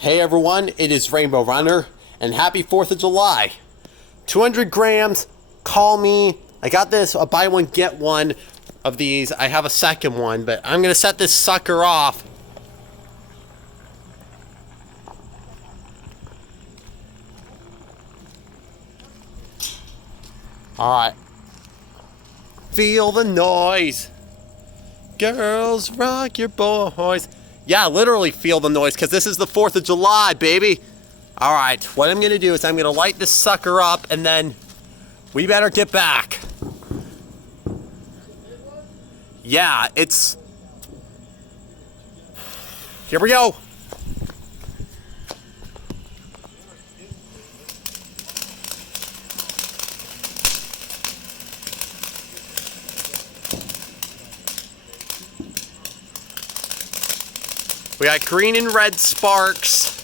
Hey everyone, it is Rainbow Runner, and happy 4th of July. 200 grams, call me. I got this, a buy one, get one of these. I have a second one, but I'm gonna set this sucker off. Alright. Feel the noise. Girls, rock your boys. Yeah, literally feel the noise, because this is the 4th of July, baby. Alright, what I'm going to do is I'm going to light this sucker up, and then we better get back. Yeah, it's... Here we go. We got green and red sparks.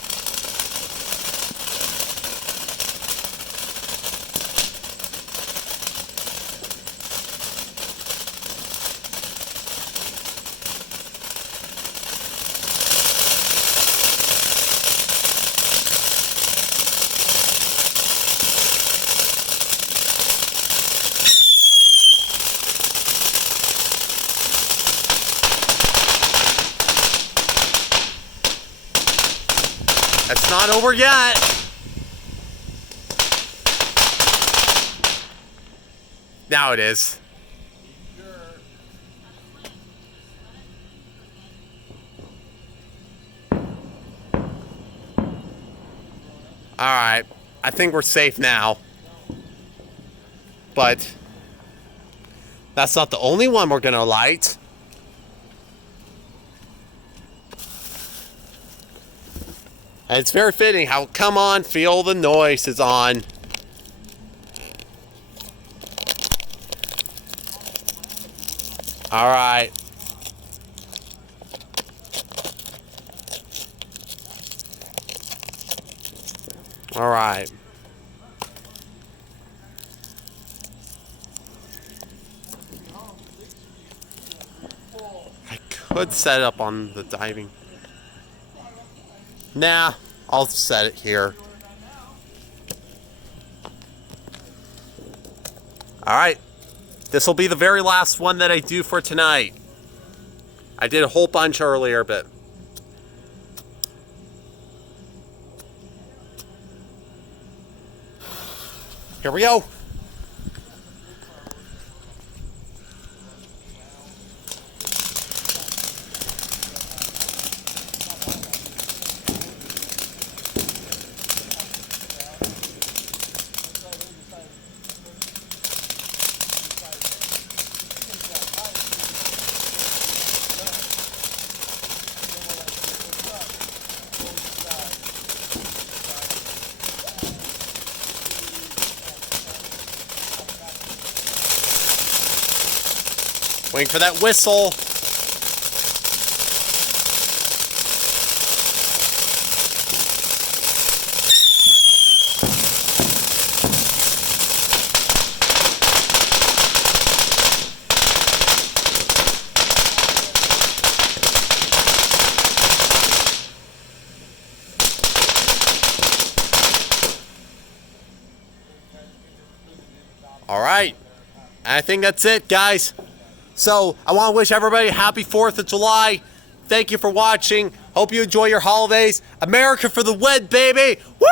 It's not over yet. Now it is. Alright, I think we're safe now. But that's not the only one we're gonna light. And it's very fitting how Come On, Feel the Noise is on. Alright. Alright. I could set it up on the diving. Nah, I'll set it here. Alright. This will be the very last one that I do for tonight. I did a whole bunch earlier, but... Here we go. Waiting for that whistle. All right. I think that's it, guys. So, I want to wish everybody a happy 4th of July. Thank you for watching. Hope you enjoy your holidays. America for the win, baby! Woo!